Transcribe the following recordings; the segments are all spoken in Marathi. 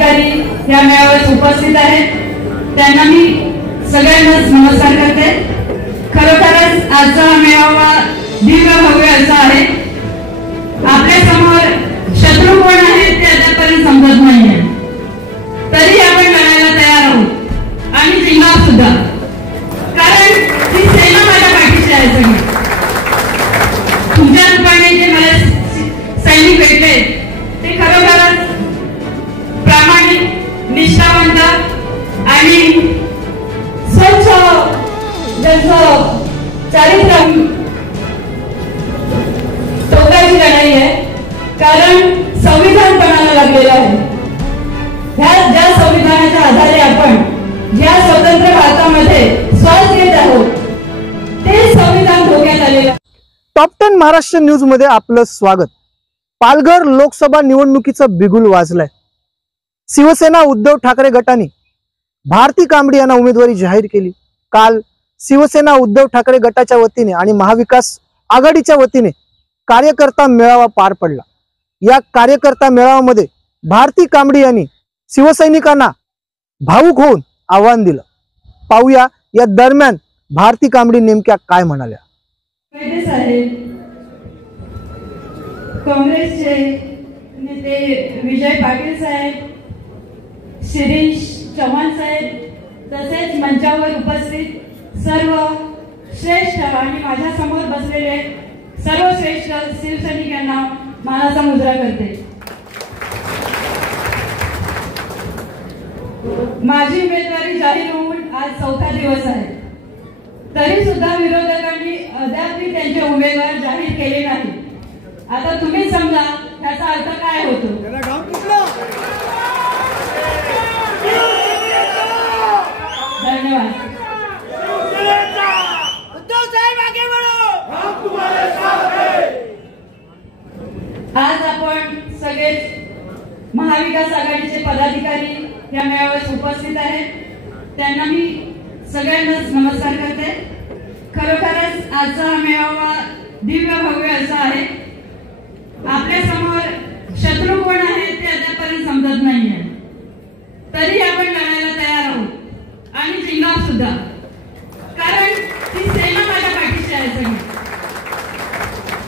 पदाधिकारी या मेळाव्यात उपस्थित आहेत त्यांना मी सगळ्यांना नमस्कार करते। खरोखरच आजचा मेळावा दिव्य भव्य असा आहे। आपल्या समोर शत्रू कोण आहेत ते आतापर्यंत समजत नाहीये, तरी आपण लढायला तयार आहोत आणि जिंकणार सुद्धा, कारण ती सेना माझ्या पाठीशी आहे। सगळी तुमच्या रूपाने जे मला सैनिक भेटले ते खरोखरच प्रामाणिक, निष्ठावंत आणि स्वच्छ ज्यांचं चारित्र्य टोकाची लढाई आहे। कारण संविधान पणाला लागलेलं आहे। ज्या संविधानाच्या आधारे आपण ज्या स्वतंत्र भारतामध्ये श्वास घेत आहोत ते संविधान धोक्यात आलेलं। टॉप 10 महाराष्ट्र न्यूज मध्ये आपलं स्वागत। पालघर लोकसभा निवडणुकीचं बिगुल वाजलंय। शिवसेना उद्धव ठाकरे गटाने भारती कांबडी यांना उमेदवारी जाहीर केली। काल शिवसेना उद्धव ठाकरे गटाच्या वतीने आणि महाविकास आघाडीच्या वतीने कार्यकर्ता मेळावा पार पडला। या कार्यकर्ता मेळाव्यामध्ये भारती कांबडी यांनी शिवसैनिकांना भावुक होऊन आव्हान दिलं। पाहूया या दरम्यान भारती कांबडी नेमक्या काय म्हणाल्या। काँग्रेसचे नेते विजय पाटील साहेब, शिरीष चव्हाण साहेब, तसेच मंचावर उपस्थित सर्व श्रेष्ठ आणि माझ्या समोर बसलेले सर्व श्रेष्ठ शिवसैनिकांना मानाचा मुजरा करते। माझी उमेदवारी जाहीर होऊन आज 4था दिवस आहे, तरी सुद्धा विरोधकांनी अद्यापही त्यांचे उमेदवार जाहीर केले नाही। आता तुम्ही समजा त्याचा अर्थ काय होतो। धन्यवाद। आज आपण सगळे महाविकास आघाडीचे पदाधिकारी या मेळाव्यात उपस्थित आहेत त्यांना मी सगळ्यांना नमस्कार करते। खरोखरच आजचा मेळावा दिव्य भव्य असा आहे। आपल्या समोर शत्रू कोण आहेत ते आतापर्यंत समजत नाहीये, तरी आपण लढायला तयार आहोत आणि जिंकणार सुद्धा, कारण ती सेना माझ्या पाठीशी आहे। सगळी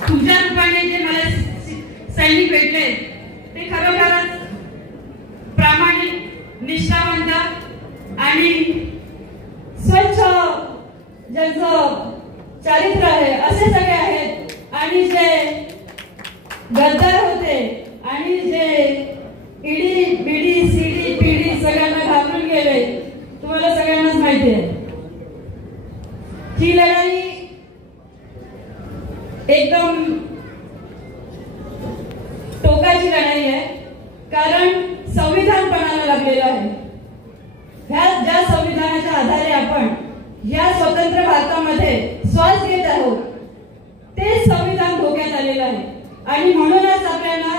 तुमच्या रूपाने जे मला सैनिक भेटले ते खरोखरच प्रामाणिक, निष्ठावंत आणि स्वच्छ ज्यांचं चारित्र्य आहे असे सगळे आहेत। आणि जे गद्दार होते आणि जे ईडी बीडी सीडी पीडी सगळ्यांना घाबरून गेले तुम्हाला सगळ्यांनाच माहिती आहे। ही लढाई एकदम टोकाची लढाई आहे, कारण संविधान पणाला लागलेलं आहे। ज्या संविधानाच्या आधारे आपण या स्वतंत्र भारतामध्ये श्वास घेत आहोत ते संविधान धोक्यात आलेलं आहे। आणि म्हणूनच आपल्याला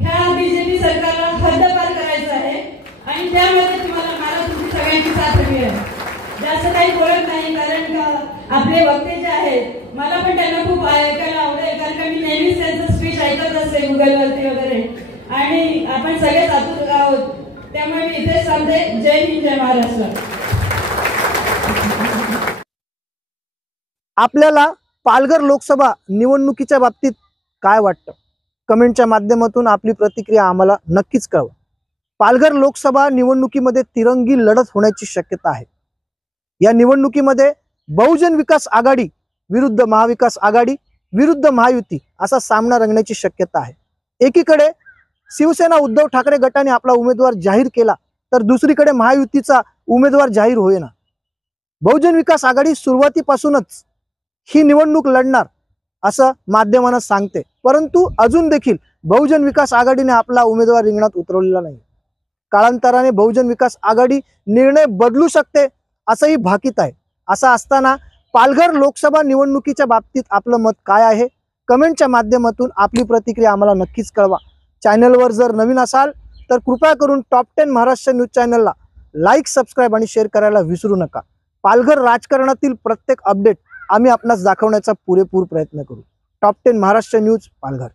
ह्या बीजेपी सरकारला हद्दपार करायचं आहे आणि त्यामध्ये मला तुमची सगळ्यांची साथ हवी आहे। जास्त काही बोलत नाही, कारण का आपले वक्ते जे आहेत मला पण त्यांना खूप ऐकायला आवडेल, कारण का मी नेहमीच त्यांचं स्पीच ऐकत असते गुगलवरती वगैरे, आणि आपण सगळेच आतुर आहोत। त्यामुळे मी इथे सांगते, जय हिंद, जय महाराष्ट्र। आपल्याला पालघर लोकसभा निवडणुकीच्या बाबतीत काय वाटतं कमेंटच्या माध्यमातून आपली प्रतिक्रिया आम्हाला नक्कीच कळवा। पालघर लोकसभा निवडणुकीमध्ये तिरंगी लढत होण्याची शक्यता आहे। या निवडणुकीमध्ये बहुजन विकास आघाडी विरुद्ध महाविकास आघाडी विरुद्ध महायुती असा सामना रंगण्याची शक्यता आहे। एकीकडे शिवसेना उद्धव ठाकरे गटाने आपला उमेदवार जाहीर केला, तर दुसरीकडे महायुतीचा उमेदवार जाहीर होईना। बहुजन विकास आघाडी सुरुवातीपासूनच ही निवडणूक लढणार असं माध्यमांना सांगते, परंतु अजून देखील बहुजन विकास आघाडीने आपला उमेदवार रिंगणात उतरवलेला नाही। कालांतराने बहुजन विकास आघाडी निर्णय बदलू शकते असंही भाकीत आहे। असं असताना पालघर लोकसभा निवडणुकीच्या बाबतीत आपलं मत काय आहे कमेंटच्या माध्यमातून आपली प्रतिक्रिया आम्हाला नक्कीच कळवा। चॅनलवर जर नवीन असाल तर कृपया करून टॉप 10 महाराष्ट्र न्यूज चॅनलला लाईक, सबस्क्राइब आणि शेअर करायला विसरू नका। पालघर राजकारणातील प्रत्येक अपडेट आम्ही आपणास दाखवण्याचा पुरेपूर प्रयत्न करू। Top 10 Maharashtra news, Palghar.